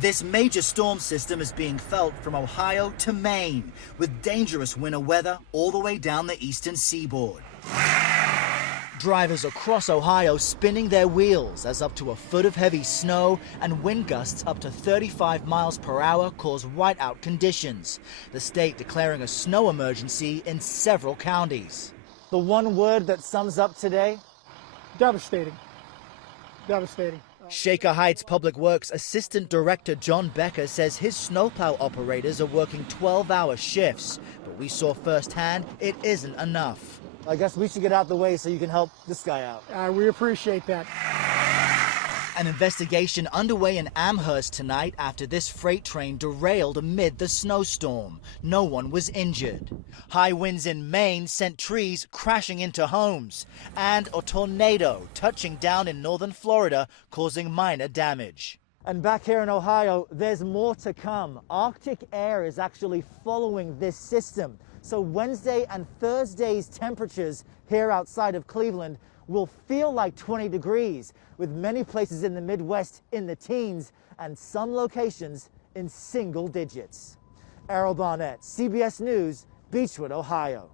This major storm system is being felt from Ohio to Maine, with dangerous winter weather all the way down the eastern seaboard. Drivers across Ohio spinning their wheels as up to a foot of heavy snow and wind gusts up to 35 miles per hour cause whiteout conditions. The state declaring a snow emergency in several counties. The one word that sums up today? Devastating. Devastating. Shaker Heights Public Works Assistant Director John Becker says his snowplow operators are working 12-hour shifts, but we saw firsthand it isn't enough. I guess we should get out the way so you can help this guy out. We appreciate that. An investigation underway in Amherst tonight after this freight train derailed amid the snowstorm. No one was injured. High winds in Maine sent trees crashing into homes, and a tornado touching down in northern Florida, causing minor damage. And back here in Ohio, there's more to come. Arctic air is actually following this system. So Wednesday and Thursday's temperatures here outside of Cleveland will feel like 20 degrees, with many places in the Midwest in the teens and some locations in single digits. Errol Barnett, CBS News, Beechwood, Ohio.